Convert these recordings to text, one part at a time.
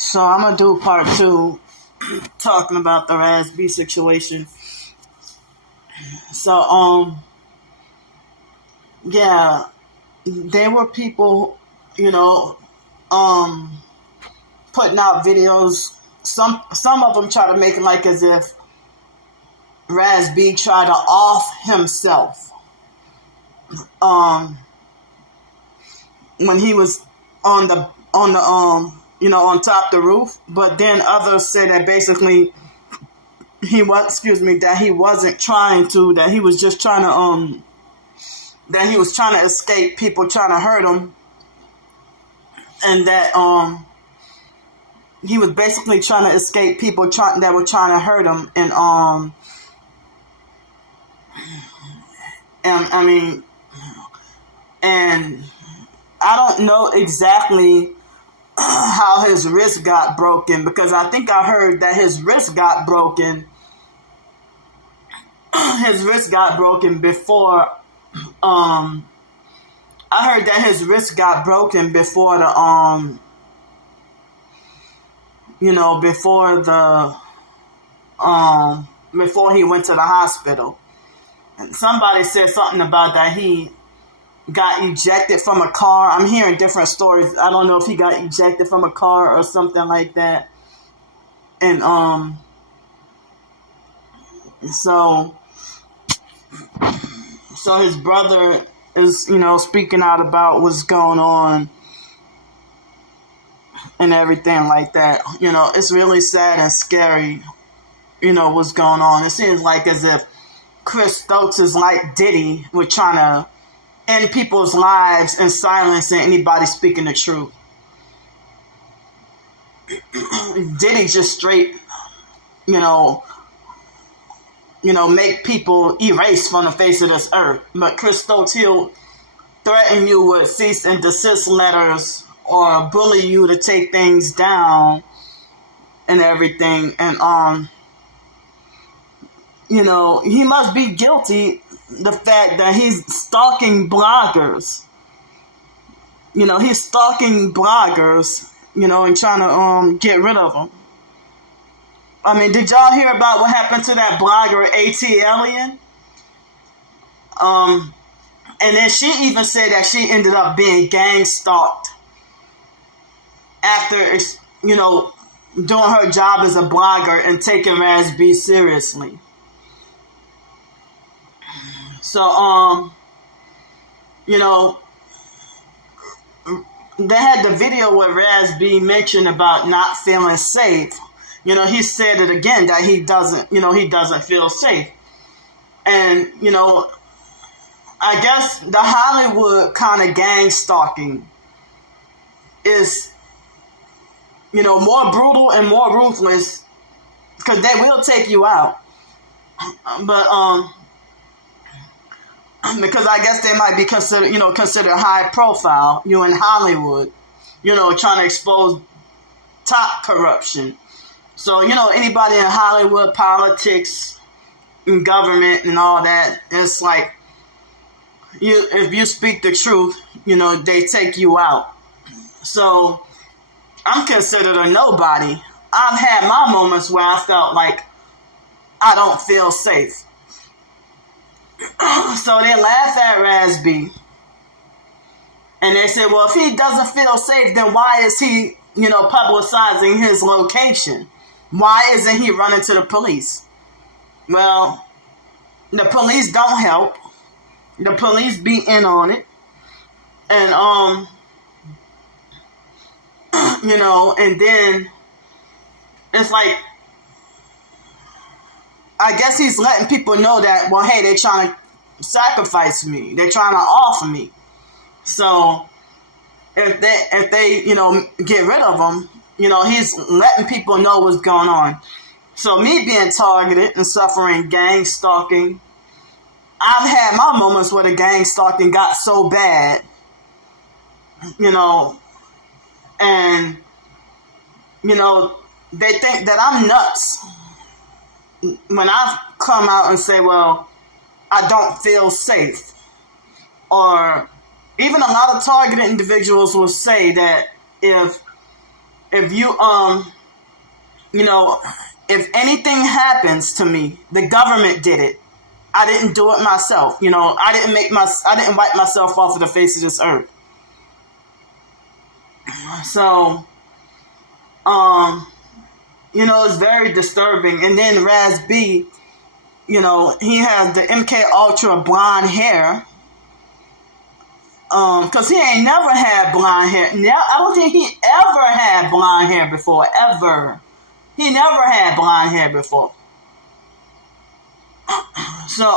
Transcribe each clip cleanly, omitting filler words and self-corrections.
So I'm gonna do part 2, talking about the Raz-B situation. So yeah, there were people, putting out videos. Some of them try to make it like as if Raz-B tried to off himself when he was on top of the roof. But then others say that basically that he wasn't trying to, that he was just trying to that he was trying to escape people trying to hurt him, and that he was basically trying to escape people that were trying to hurt him, and I don't know exactly how his wrist got broken, because I think I heard that his wrist got broken. His wrist got broken before. I heard that his wrist got broken before the before he went to the hospital. And somebody said something about that he got ejected from a car. I'm hearing different stories. I don't know if he got ejected from a car or something like that. And so his brother is, speaking out about what's going on and everything like that. It's really sad and scary, what's going on. It seems like as if Chris Stokes is like Diddy, with trying to end people's lives and silencing anybody speaking the truth. Diddy just straight, make people erase from the face of this earth. But Chris Stokes, he'll threaten you with cease and desist letters or bully you to take things down and everything. And he must be guilty. The fact that he's stalking bloggers. He's stalking bloggers, and trying to get rid of them. I mean, did y'all hear about what happened to that blogger, A.T. Alien? And then she even said that she ended up being gang stalked after, doing her job as a blogger and taking Raz-B seriously. So, they had the video where Raz-B mentioned about not feeling safe. He said it again that he doesn't feel safe. And, I guess the Hollywood kind of gang stalking is, more brutal and more ruthless, because they will take you out. But, because I guess they might be considered high profile, in Hollywood, trying to expose top corruption. So, anybody in Hollywood, politics, and government and all that, it's like, if you speak the truth, they take you out. So, I'm considered a nobody. I've had my moments where I felt like I don't feel safe. So they laugh at Raz-B. And they said, well, if he doesn't feel safe, then why is he, publicizing his location? Why isn't he running to the police? Well, the police don't help. The police be in on it. And, and then it's like, I guess he's letting people know that, well, hey, they're trying to sacrifice me. They're trying to off me. So if they get rid of him, he's letting people know what's going on. So me being targeted and suffering gang stalking, I've had my moments where the gang stalking got so bad, and, they think that I'm nuts when I come out and say, well, I don't feel safe. Or even a lot of targeted individuals will say that if if you if anything happens to me, the government did it. I didn't do it myself. I didn't wipe myself off of the face of this earth. So, it's very disturbing. And then Raz-B, he has the MK Ultra blonde hair. Cause he ain't never had blonde hair. I don't think he ever had blonde hair before, ever. He never had blonde hair before. So,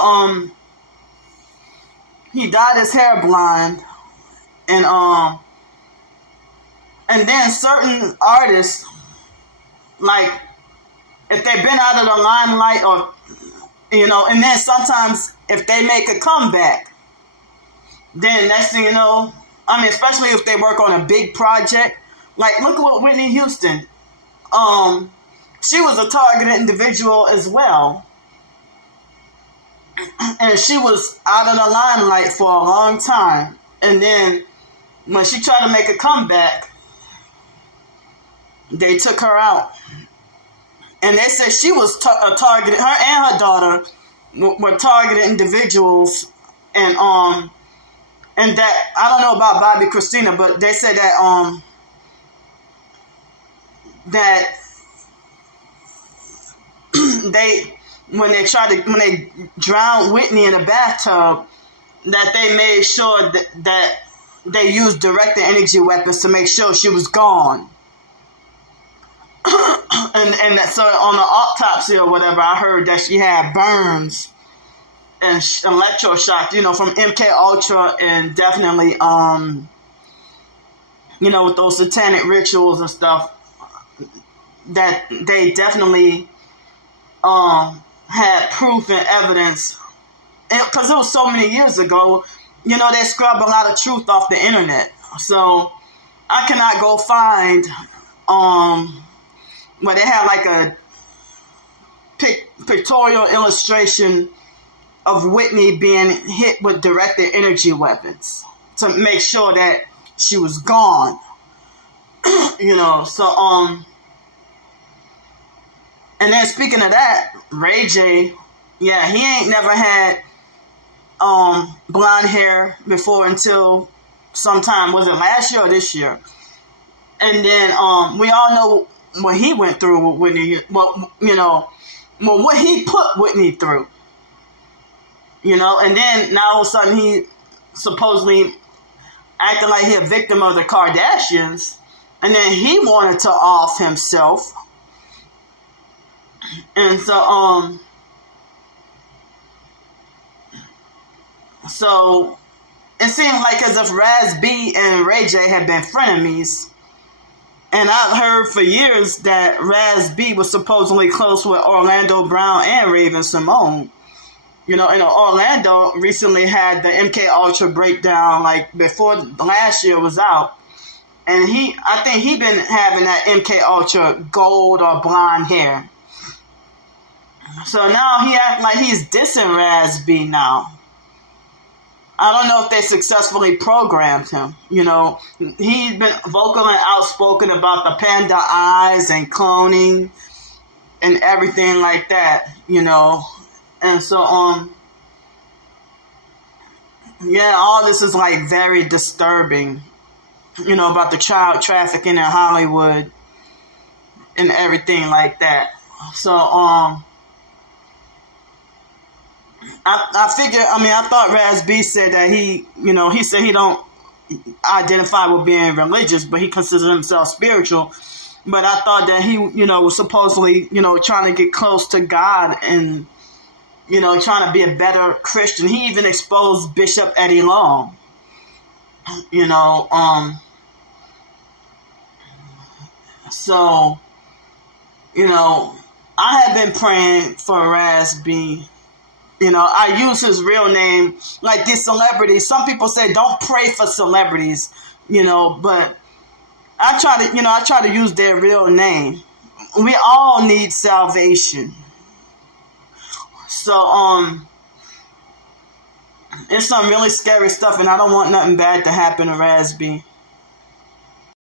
he dyed his hair blonde, and then certain artists, like, if they've been out of the limelight, or, and then sometimes if they make a comeback, then next thing you know, especially if they work on a big project, like, look at what Whitney Houston, she was a targeted individual as well. And she was out of the limelight for a long time. And then when she tried to make a comeback, they took her out. And they said she was targeted, her and her daughter were targeted individuals. And that, I don't know about Bobby Christina, but they said that that when they drowned Whitney in a bathtub, that they made sure that they used directed energy weapons to make sure she was gone. and so on the autopsy or whatever, I heard that she had burns and electroshock, from MK Ultra, and definitely, with those satanic rituals and stuff, that they definitely had proof and evidence, because it was so many years ago. They scrubbed a lot of truth off the internet, so I cannot go find where they had like a pictorial illustration of Whitney being hit with directed energy weapons to make sure that she was gone. So and then speaking of that, Ray J, yeah, he ain't never had blonde hair before until sometime, was it last year or this year? And then we all know what he went through with Whitney, what he put Whitney through. And then now all of a sudden he supposedly acting like he a victim of the Kardashians, and then he wanted to off himself. And so it seemed like as if Raz-B and Ray J had been frenemies. And I've heard for years that Raz-B was supposedly close with Orlando Brown and Raven Simone. Orlando recently had the MK Ultra breakdown, like, before last year was out. And I think he been having that MK Ultra gold or blonde hair. So now he act like he's dissing Raz-B now. I don't know if they successfully programmed him. He's been vocal and outspoken about the panda eyes and cloning and everything like that, And so, all this is like very disturbing, about the child trafficking in Hollywood and everything like that. So, I figure, I thought Raz-B said that he said he don't identify with being religious, but he considers himself spiritual. But I thought that he, was supposedly, trying to get close to God and, trying to be a better Christian. He even exposed Bishop Eddie Long, So, I have been praying for Raz-B. I use his real name, like these celebrities. Some people say don't pray for celebrities, but I try to use their real name. We all need salvation. So, it's some really scary stuff, and I don't want nothing bad to happen to Raz-B.